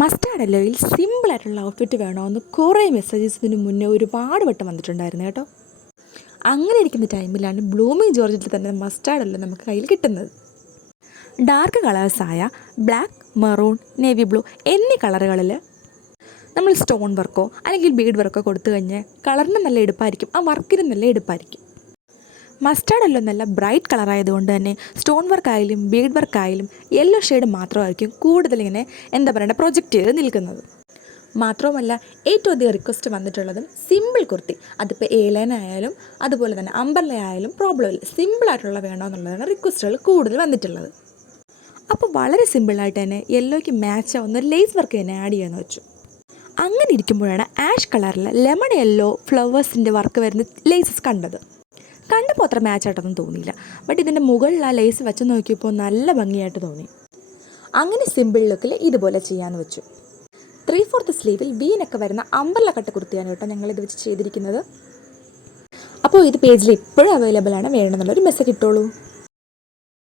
Mustard യെല്ലോയിൽ സിമ്പിളായിട്ടുള്ള outfit വേണമെന്ന് കുറേ മെസ്സേജസ് ഇതിന് മുന്നേ ഒരുപാട് വട്ടം വന്നിട്ടുണ്ടായിരുന്നു കേട്ടോ. അങ്ങനെ ഇരിക്കുന്ന ടൈമിലാണ് ബ്ലൂമിങ് ജോർജറ്റിൽ തന്നെ മസ്റ്റാർഡ് യെല്ലോ നമുക്ക് കയ്യിൽ കിട്ടുന്നത്. ഡാർക്ക് കളേഴ്സായ ബ്ലാക്ക്, മെറൂൺ, നേവി ബ്ലൂ എന്നീ കളറുകളിൽ നമ്മൾ സ്റ്റോൺ വർക്കോ അല്ലെങ്കിൽ ബീഡ് വർക്കോ കൊടുത്തു കഴിഞ്ഞാൽ കളറിന് നല്ല എടുപ്പായിരിക്കും, ആ വർക്കിന് നല്ല എടുപ്പായിരിക്കും. മസ്റ്റാർഡ് യെല്ലോ നല്ല ബ്രൈറ്റ് കളറായതുകൊണ്ട് തന്നെ സ്റ്റോൺ വർക്കായാലും ബീഡ് വർക്കായാലും യെല്ലോ ഷെയ്ഡ് മാത്രമായിരിക്കും കൂടുതലിങ്ങനെ പ്രൊജക്റ്റ് ചെയ്ത് നിൽക്കുന്നത്. മാത്രവുമല്ല ഏറ്റവും അധികം റിക്വസ്റ്റ് വന്നിട്ടുള്ളതും സിമ്പിൾ കുർത്തി, അതിപ്പോൾ എ ലൈൻ ആയാലും അതുപോലെ തന്നെ അംബർല ആയാലും പ്രോബ്ലം ഇല്ല, സിമ്പിളായിട്ടുള്ള വേണമെന്നുള്ളതാണ് റിക്വസ്റ്റുകൾ കൂടുതൽ വന്നിട്ടുള്ളത്. അപ്പോൾ വളരെ സിമ്പിളായിട്ട് തന്നെ യെല്ലോയ്ക്ക് മാച്ച് ആവുന്ന ഒരു ലേസ് വർക്ക് തന്നെ ആഡ് ചെയ്യാമെന്ന് വെച്ചു. അങ്ങനെ ഇരിക്കുമ്പോഴാണ് ആഷ് കളറിൽ ലെമൺ യെല്ലോ ഫ്ലവേഴ്സിൻ്റെ വർക്ക് വരുന്ന ലേസസ് കണ്ടപ്പോൾ അത്ര മാച്ചായിട്ടൊന്നും തോന്നിയില്ല. ബട്ട് ഇതിൻ്റെ മുകളിൽ ആ ലേസ് വെച്ച് നോക്കിയപ്പോൾ നല്ല ഭംഗിയായിട്ട് തോന്നി. അങ്ങനെ സിമ്പിൾ ലുക്കിൽ ഇതുപോലെ ചെയ്യാമെന്ന് വെച്ചു. 3/4 സ്ലീവിൽ വീനൊക്കെ വരുന്ന അംബർല കട്ട് കുർത്തിയാണ് കേട്ടോ ഞങ്ങളിത് വെച്ച് ചെയ്തിരിക്കുന്നത്. അപ്പോൾ ഇത് പേജിൽ ഇപ്പോഴും അവൈലബിൾ ആണ്, വേണമെന്നുള്ളൊരു മെസ്സേജ് ഇട്ടോളൂ.